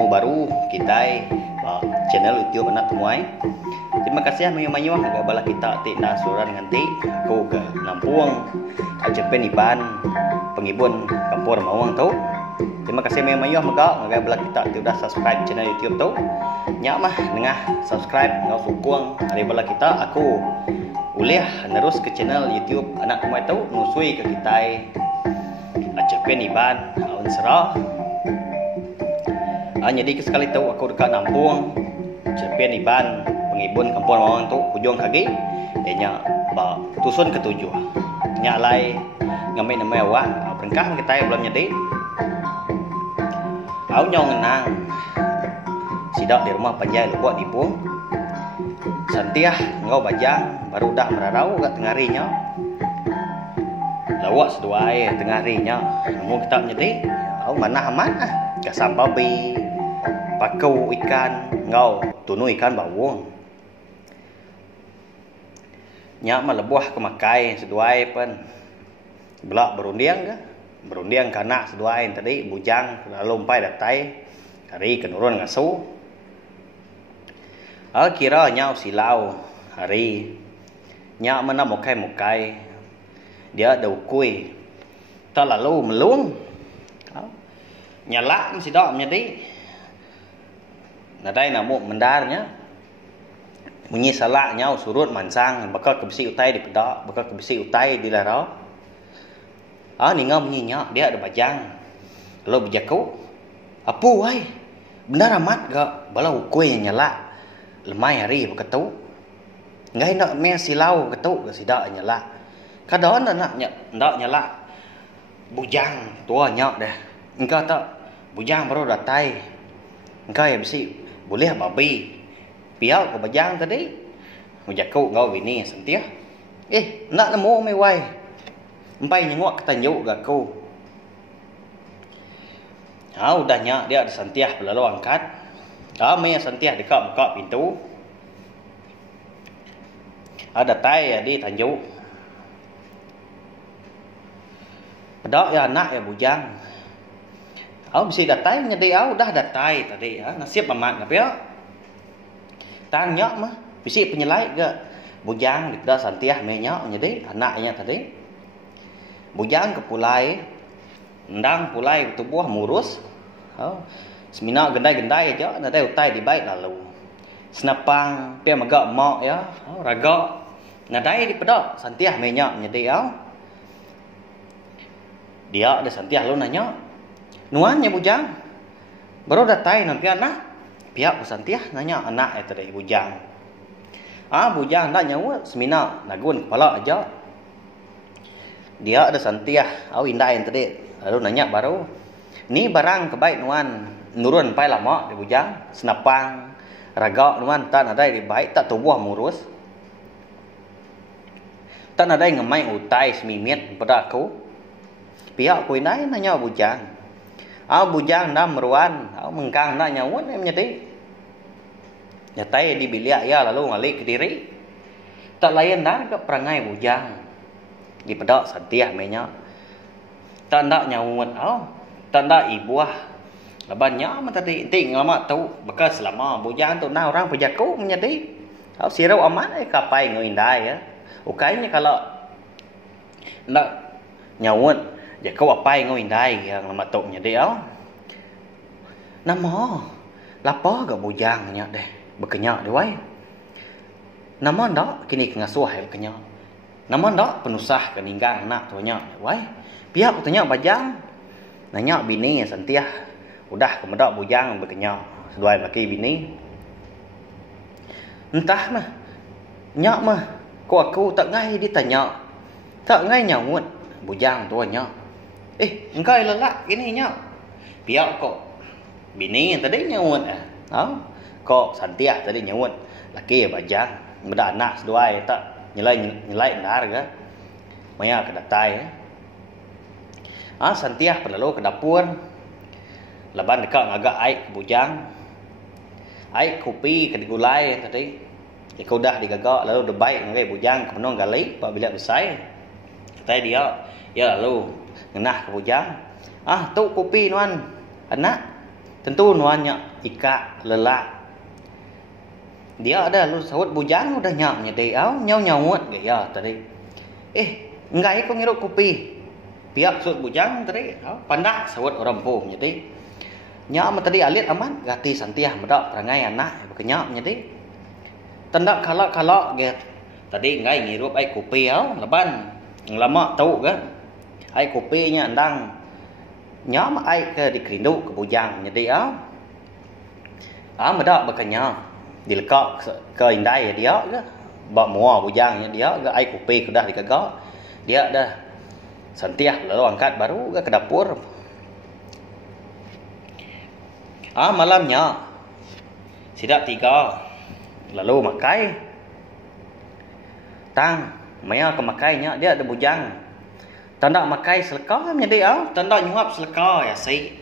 bertemu baru kita channel YouTube anak temuai. Terima kasih mayu-mayu agak bala kita tik na suran nganti aku ke Lampung Jepen Iban pengibun kampur mawang tu. Terima kasih mayu-mayu agak bala kita sudah subscribe channel YouTube tu. Nyak mah nengah subscribe ngau sukung dari bala kita aku ulih nerus ke channel YouTube anak temuai tu nusui ke kita Jepen Iban aun serah. Jadi sekali tahu aku dekat Lampung Jepen Iban pengibun kampung mawang tu hujung kaki dia tusun ketujuh nyak lai ngamai nama awak berengkah kita belum jadi au nyong ngenang sidak di rumah panjai buat dipung santiah ngau bajang baru dah merarau kat tengah harinya lawak sedua air tengah harinya namun kita jadi au mana aman kat sampah bi pakau ikan ngau tunu ikan bawang nyak mah lebuah kemakai seduai pen belak berundiang ke berundiang kanak seduai tadi bujang lalu umpai datai hari kenurun ngasu kira nyau silau hari nyak mana mokai dia dau kui tak lalu melung nyala mesti dak menjadi nadai namu mendarnya bunyi salak nyau surut mansang bakal kebesi utai di pedak bakal kebesi utai di larau ni ngau bunyi nyak dia ada bajang lo berjaku apu wai benar amat gak balau kue yang nyala lemai hari berketu ngai nak me silau ketu ke sidak nyala kadon nak ndak nyala bujang tua nyak dah engkau tak bujang baru datai engkau ya besi boleh babi piau ke bajang tadi mujaku ngau bini sentia nak nemu mai wai empai nyengok ketanjuk gaku udah nyak dia ada sentiah berlalu angkat mai sentiah dekat buka pintu ada tai di tanjuk pedak ya anak ya bujang mesti datai menjadi dah datai tadi nasib amat ngapa ya tang nyak mah bisi penyelai ke bujang dah santiah me nyak jadi anaknya tadi bujang ke pulai ndang pulai tubuh murus semina gendai-gendai aja nadai utai di baik lalu senapang pe magak mak ya raga nadai di pedak santiah me nyak jadi dia ada santiah lu nanya nuannya bujang baru datai nampi anak pihak pesantiah nanya anak itu dari bujang bujang nak nyawa semina nagun kepala aja dia ada santiah indah yang tadi lalu nanya baru ni barang kebaik nuan nurun pai lama di bujang senapang raga nuan tak ada di baik tak tubuh murus tak ada ngemai utai semimit pada aku pihak ku indah nanya bujang bujang dah meruan mengkang nak nyawut em jadi nyatai di bilik ya lalu ngalik ke diri tak lain dah ke perangai bujang di pedak santiah menya tak nak nyawut tak nak ibuah banyak mah tadi ting ngamak tu bekas selama bujang tu nah orang pejaku menjadi sirau aman kapai ngindai ya ukainya kalau nak nyawut ya kau apa yang kau indai yang lama toknya dia nama lapar gak bujang nyak deh berkenyak deh wai nama ndak kini ngasuh hai kenyak nama ndak penusah keninggang anak tu nyak wai pihak tanya bajang nanya bini santiah udah kemedak bujang berkenyak seduai laki bini entah mah nyak mah ko aku tak ngai ditanya tak ngai nyawut bujang tu nyak engkau lelak gini nyak pihak kok bini yang tadi nyawut kok santiah tadi nyawut laki bajang beda anak seduai tak nyelai ndar ke maya ke datai santiah perlu ke dapur laban dekat ngagak air ke bujang air kopi ke digulai tadi kau dah digagak lalu debai ngai bujang ke menong gali apabila besai kata dia ya lalu ngenah ke bujang tu kopi nuan anak Tentu nuannya ika lelak. Dia ada lu sahut bujang udah nyaknya deh nyau nyawut gaya tadi. Enggak kau ngiruk kopi. Pihak sahut bujang tadi pandak sahut orang pun jadi. Nyak tadi alit aman gati santiah medak perangai anak bekenyak jadi. Tendak kalak get. Tadi enggak ngirup ai kopi leban. Lama tahu kan. Ai kopinya andang. Nyak ai ke dikerindu ke bujang jadi medak bekenyak. Dilekak ke indai dia ke bak mua bujangnya dia ke ai kopi sudah dikagak dia dah santiah lalu angkat baru ke dapur malamnya sidak 3 lalu makai tang maya ke makainya dia ada bujang tanda makai selekar jadi tanda nyuap selekar ya si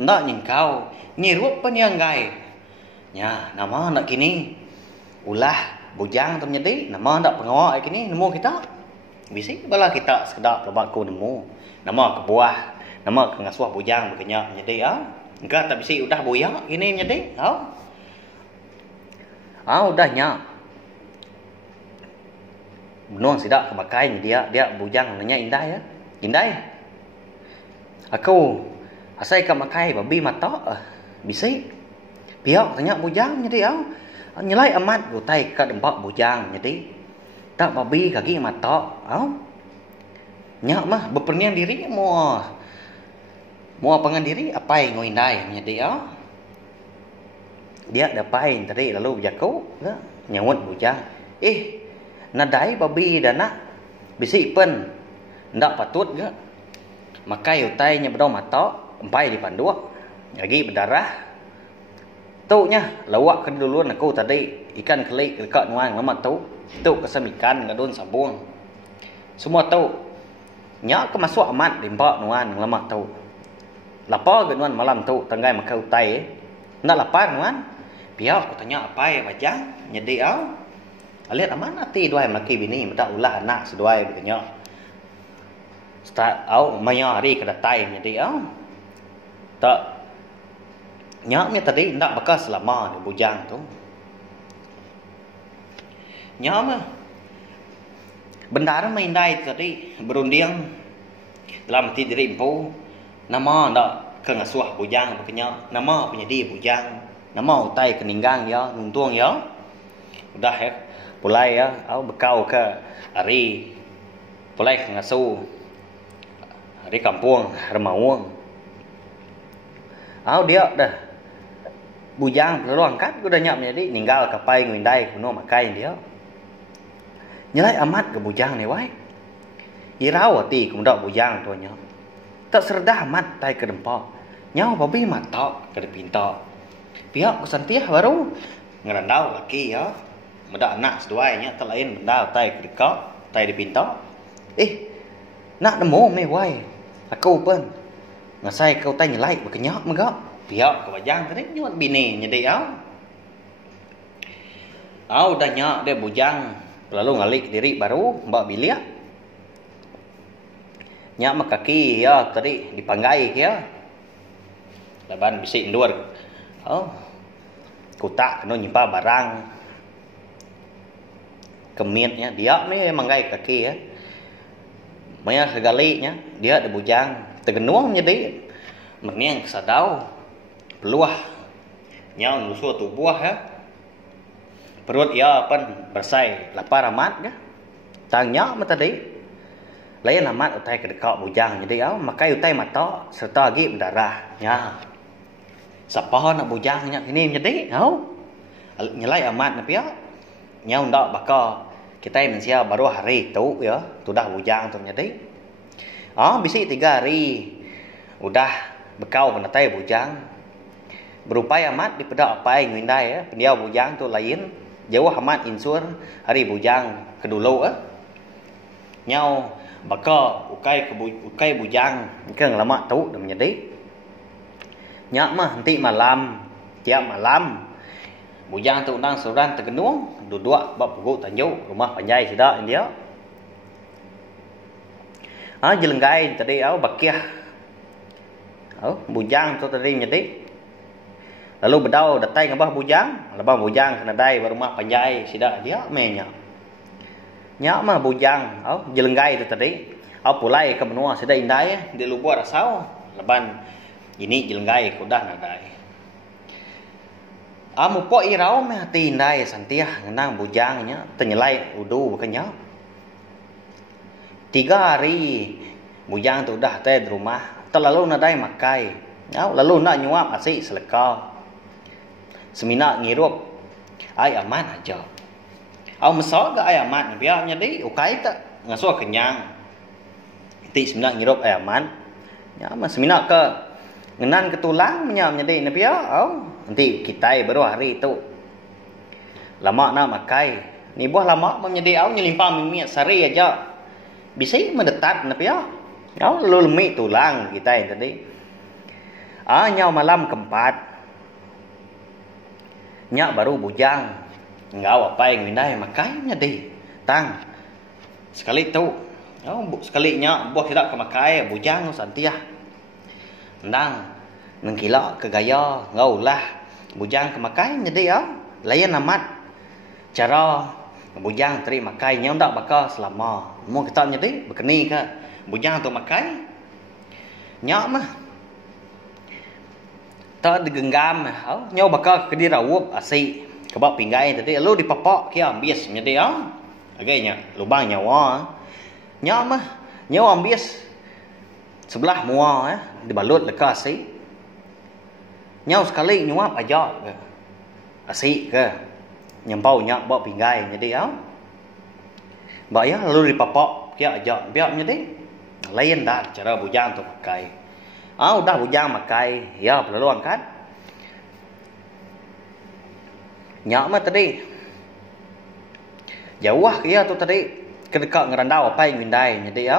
ndak nyengkau nyirup pun yang gai nya nama nak kini ulah bujang tu menjadi nama nak pengawal kini nemu kita bisi bala kita sekedar lebaku nemu nama ke buah nama ke ngasuh bujang begenya menjadi engkau tak bisi udah buyak ini menjadi udahnya benuang sidak kemakai dia bujang nanya indah ya indah aku asai kemakai babi mata bisi pihak tanya bujang jadi nyelai amat gutai ke dempak bujang jadi tak babi kaki mata nyak mah berpernian diri mau pengan diri apa yang ngoindai jadi dia dapain tadi lalu jaku nyawut bujang nadai babi dana bisi pen ndak patut ke makai utai nya bedau mata empai di pandua lagi berdarah nya lawak ke duluan aku tadi ikan kelik dekat nuang lama tu kesem ikan ngadun sabung semua tu nya ke masuk amat dimpak nuan lama tu lapar ke nuan malam tu tanggai makai utai nak lapar nuan piau aku tanya apa ya bajang nyedi alit aman ati duai maki bini medak ulah anak seduai begenya start maya hari kedatai nyedi tak nyaknya tadi ndak bekas lama di bujang tu. Nyama bendara main dai tadi berunding dalam hati diri empu nama ndak ke ngasuh bujang bekenya nama penyedi bujang nama utai keninggang ya nuntuang ya udah ya pulai ya bekau ke hari pulai ke ngasuh hari kampung remawang dia dah bujang perlu angkat udah nyap jadi ninggal kapai ngindai kuno makai dia nyelai amat ke bujang ni wai irau ati kumdak bujang tu nya tak serdah amat tai ke dempa nyau babi mata ke depinta pihak kesantiah baru ngerandau laki ya medak anak seduai nya tak lain benda tai ke dekat tai depinta nak nemu me wai aku pun ngasai kau tai nyelai berkenyak megak pihak ke bajang tadi nyuat bini nyedi udah nyak dia bujang lalu ngalik diri baru mbak bilia nyak mak kaki ya tadi dipanggai ya laban bisi indur kutak kena nyimpa barang kemitnya dia manggai kaki ya maya segalinya dia ada bujang tegenuang nyedi merniang sadau peluah nyau nusuh tubuh ya perut ya pan bersai lapar amat ya tangnya mata tadi lain amat utai ke dekat bujang jadi makai utai mata serta lagi berdarah ya siapa nak bujangnya ini jadi nyelai amat napi ya nyau ndak bakal kita manusia baru hari tu ya tu dah bujang tu jadi bisi 3 hari udah bekau penatai bujang berupaya amat di pedak apa yang ngindai ya pendia bujang tu lain jauh amat insur hari bujang kedulu nyau baka ukai bujang ke lama tu dah menjadi nyak mah nanti malam tiap malam bujang tu undang sauran tergenung duduk bab pugu tanjuk rumah panjai sidak dia jelenggai tadi bakiah bujang tu tadi menjadi Lalu bedau datai ngabah bujang, labang bujang kena dai berumah panjai sida dia menya. Nya mah bujang, jelenggai tu tadi. Pulai ke benua sida indai di lubua rasau, laban ini jelenggai kudah nadai. Mupo irau meh hati indai santiah ngenang bujangnya tenyelai udu bekenya. 3 hari bujang tu dah teh di rumah, terlalu nadai makai. Lalu nak nyuap asik selekau. Semina ngirup ai aman aja. Mesok ke ai aman biar jadi ukai tak ngasuh kenyang. Ti semina ngirup ai aman. Ya mas semina ke ngenan ke tulang menyam jadi nabi nanti kita baru hari itu. Lama nak makai. Ni buah lama menjadi nyelimpah mimi sari aja. Bisa mendetat nabi lalu lemik tulang kita tadi. Nyau malam keempat. Nya baru bujang ngau apa yang mindai makainya deh tang sekali tu sekali nya buah tidak ke makai bujang santiah ndang nengkila ke gaya ngau lah bujang ke makainya deh layan amat cara bujang teri makai nya ndak bakal selama mau kita nya deh bekeni ke bujang tu makai nya mah tak digenggam, nyau bakal ke dirawup asik kebab pinggai tadi lalu dipapok kia ambias menjadi agaknya lubang nyawa nyau mah nyau ambias sebelah mua dibalut leka asik nyau sekali nyuap aja ke asik ke nyempau nyak bawa pinggai jadi lalu dipapok kia aja biar menjadi lain dah cara bujang tu pakai. Udah bujang makai, ya perlu angkat. Nyak mah tadi. Jauh kia tu tadi kedekat ngerandau apa yang mindai. Jadi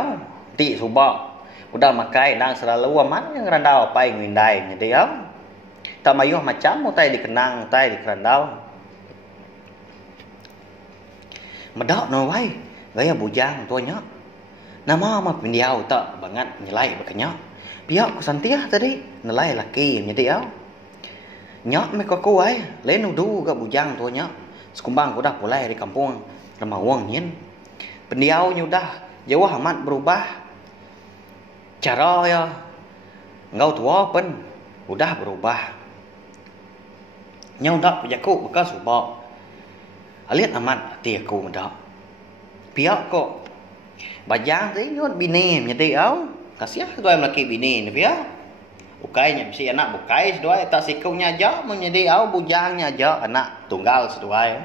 ti subak. Udah makai nang selalu aman yang ngerandau apa yang mindai. Jadi tak mayuh macam utai dikenang, utai dikerandau. Medak no wai, gaya bujang tu nyak. Nama mah pindiau tak banget nyelai bekenya. Pihak ku santiah tadi nelai laki jadi nyak me ko ai lain udu ke bujang tu nyak sekumbang ku dah pulai di kampung Remawang nyen pendiau nya udah jauh amat berubah cara ya ngau tua pen udah berubah nya udah pujaku bekas subak aliat amat hati aku mendak pihak ko bajang tadi nyot bini jadi kasiah dua laki bini ni ya ukainya mesti anak bukai sedua tak sikunya aja menjadi bujangnya aja anak tunggal sedua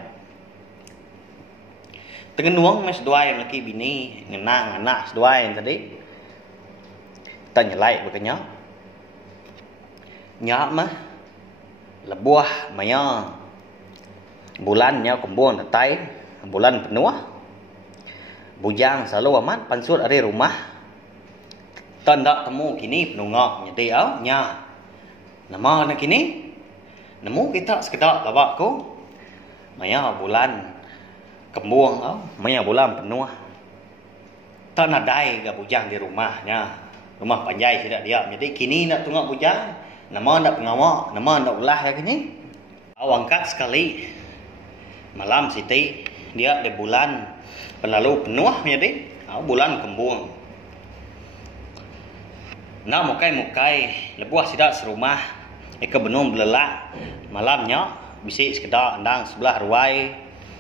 tengenuang mes sedua laki bini ngenang anak sedua yang tadi tanya lai bekenya nyak mah lebuah maya bulannya kembun tai bulan penuh bujang selalu amat pansut dari rumah tanda temu kini penungak nyedi nya nama nak kini nemu kita sekedar lawak ko maya bulan kembung maya bulan penuh tak nadai ke bujang di rumahnya rumah panjai tidak dia jadi kini nak tungak bujang nama nak pengawak nama nak ulah ya kini angkat sekali malam siti dia di bulan penlalu penuh jadi bulan kembung nak mukai lebuah sidak serumah ke benung belelak malamnya bisi sekedar andang sebelah ruai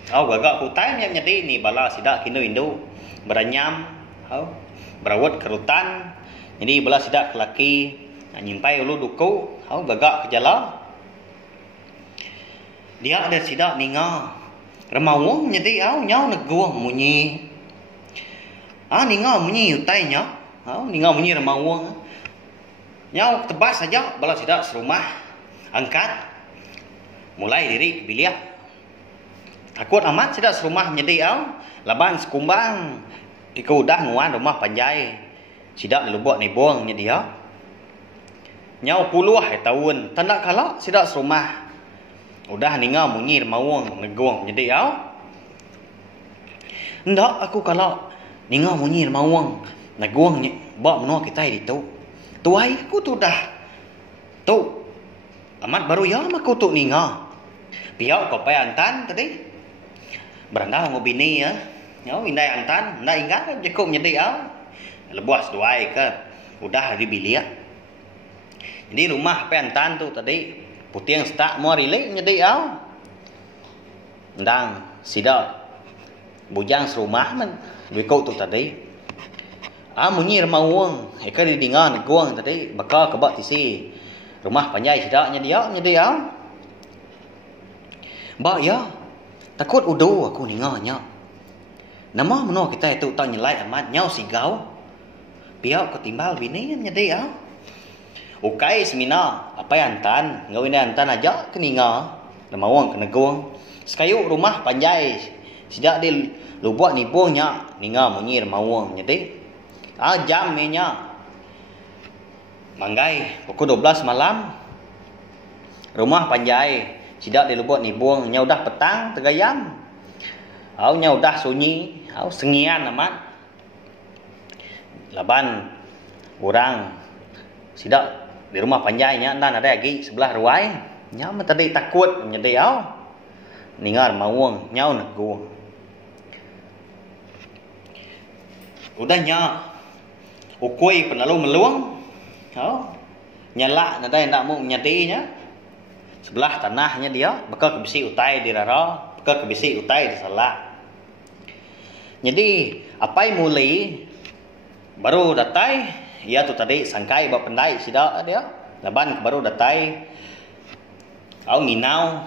gagak hutan yang nyedi ni bala sidak kinu indu beranyam berawat kerutan jadi bala sidak laki nyimpai ulu duku gagak ke jala dia ada sidak ninga Remawang nyedi nyau neguah munyi ninga munyi utainya ninga munyi Remawang nyau tebas saja bala sidak serumah angkat mulai diri ke bilik takut amat sidak serumah menjadi laban sekumbang iku udah nguan rumah panjai sidak lubuk ni buang jadi nyau puluh tahun tanda kala sidak serumah udah ninga munyi Remawang neguang jadi ndak aku kalau ninga munyi Remawang neguang bak menua kita itu tuai aku tu dah tu amat baru ya mah kutu ninga. Piau ko pa antan tadi. Beranda ngo bini ya. Nyo indai antan, ndai ingat cukup nyedi au. Lebuas duai ke. Udah di bilia. Jadi rumah pa antan tu tadi putiang stak mo rilik nyedi au. Ndang sida bujang serumah man. Wiko tu tadi. Munyi rumah uang, eka di dingan guang tadi bakal kebak tisi rumah panjai sidaknya dia au. Ba ya, takut udu aku ninganya. Nama meno kita itu tak nyelai amat nyau sigau. Piau ketimbal bini nyedi au. Ukai semina apa yang antan, ngawin antan aja ke ninga. Nama uang kena guang. Sekayu rumah panjai sidak di lubuak nibuhnya ninga munyi rumah uang nyedi. Jam nya manggai pukul 12 malam rumah panjai sidak di lubuk ni buang nya udah petang tegayam au nya udah sunyi au sengian amat laban orang sidak di rumah panjai nya nan ada lagi sebelah ruai nya tadi takut nyedai au ningar mawang nyau nak gua udahnya ukui penalu meluang, nyala nadai nak mau nyadinya sebelah tanahnya dia, bakal kebisi utai di rara, bakal kebisi utai di salak. Jadi apa yang mulai baru datai, ya tu tadi sangkai bawa pendai sida dia, laban baru datai, au nginau,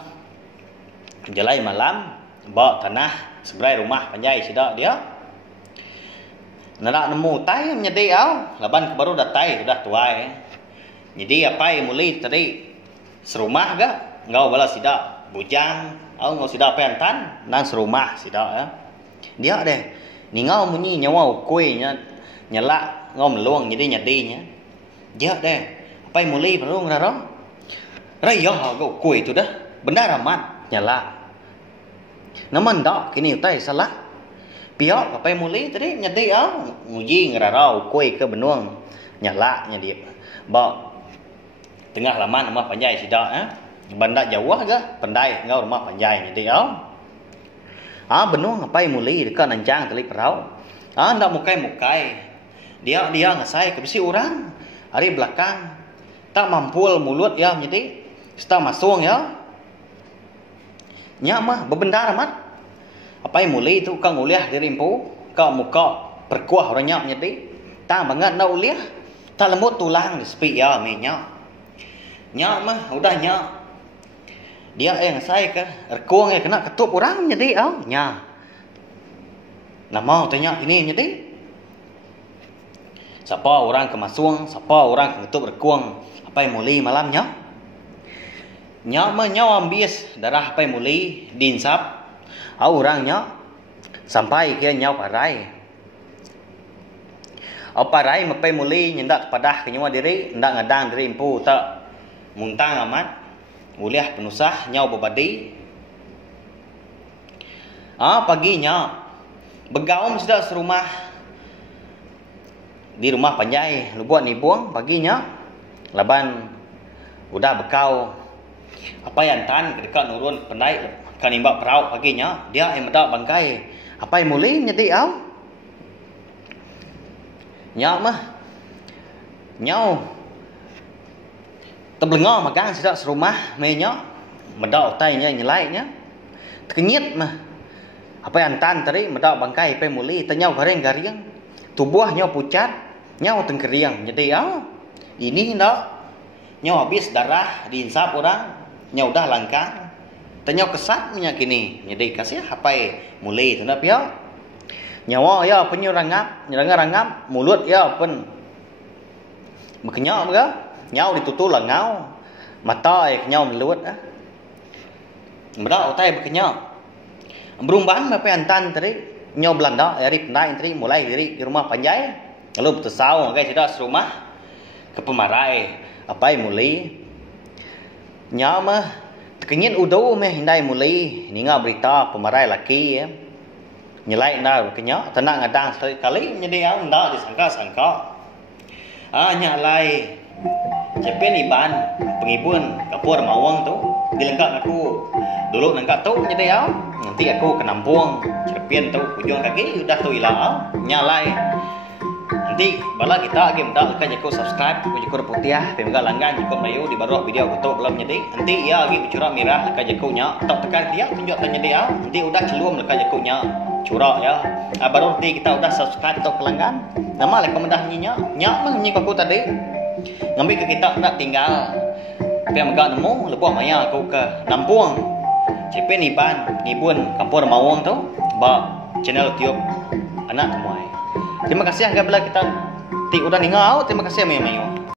jalai malam, bawa tanah sebelah rumah panjai sida dia. Nara nemu tai nyedi au laban baru datai udah tuai. Jadi apa yang mulai tadi serumah ga ngau bala sida bujang au ngau sida pentan nang serumah sida ya. Dia deh ni ngau munyi nyawa kue nya nyala ngau meluang jadi nyedinya. Dia deh apa yang mulai baru ngarang. Raya go kue tu dah benda ramat nyala. Naman dak kini utai salah. Piok apa yang mulai tadi nyedi au nguji ngerarau kue ke benuang nyala nyedi ba tengah laman rumah panjai sida banda jauh ga pandai ngau rumah panjai nyedi au benuang apa yang mulai dekat nancang tali perau ndak mukai dia ngasai ke bisi orang hari belakang tak mampul mulut ya nyedi sta masung ya nya mah bebendar amat apa yang mulai tu kang uliah di rimpu kau muka perkuah orangnya nyedi tak banget nak uliah tak lemut tulang di sepi ya minyak nyak mah udah nyak dia yang saya ke rekuang kena ketup orang nyedi au nya nah mau tanya ini nyedi siapa orang kemasuang siapa orang ketup rekuang apa yang mulai malamnya nyak mah nyawa ambis darah apa yang mulai diinsap orangnya sampai ke nyau parai. Parai mapai muli nyendak padah ke nyawa diri, ndak ngadang diri empu tak muntang amat. Uliah penusah nyau babadi. Paginya begaum sudah serumah di rumah panjai lubuat ni buang paginya laban udah bekau apa yang tan dekat nurun pendai kan imbak perau paginya dia yang medak bangkai apa yang mulai nyedi au nyak mah nyau teblengah magang sidak serumah menya medak utainya nyelainya kenyit mah apa yang tan tadi medak bangkai apa yang mulai tenyau garing tubuhnya pucat nyau tengkeriang nyedi au ini ndak nyau habis darah diinsap orang nyau dah langkang tanya kesat minyak kini jadi kasih apa mulai tu nak piau nyawa ya penyu rangap mulut ya pen berkenyak ke nyau ditutul lah ngau mata kenyau meluat berak utai berkenyak berumban apa antan tadi nyau Belanda dari pendai tadi mulai dari di rumah panjai lalu bersau guys sudah serumah ke pemarai apa mulai nyama kenyit udah hindai mulai ninga berita pemarai laki ya nyelai na kenyak tenang ngadang sekali kali jadi au ndak disangka nyalai Cepin iban pengibun kapur mawang tu dilengkap aku dulu nengkap tu jadi nanti aku ke Nampung Cepin tu ujung kaki udah tu ilah nyalai nanti bala kita lagi mudah kan aku subscribe aku jeko putih pemega langgan jeko Melayu di baru video aku tu belum jadi nanti ya lagi bicara merah kan jeko nya tak tekan dia tunjuk tanya dia nanti udah celum kan jeko nya curah ya baru nanti kita udah subscribe tu pelanggan nama like komentar nya mah nyi aku tadi ngambil ke kita nak tinggal pemega nemu lebuh maya aku ke Nampung Cepin iban ngibun kampur mawang tu ba channel YouTube anak semua. Terima kasih bila kita udah ningau. Terima kasih Mayu.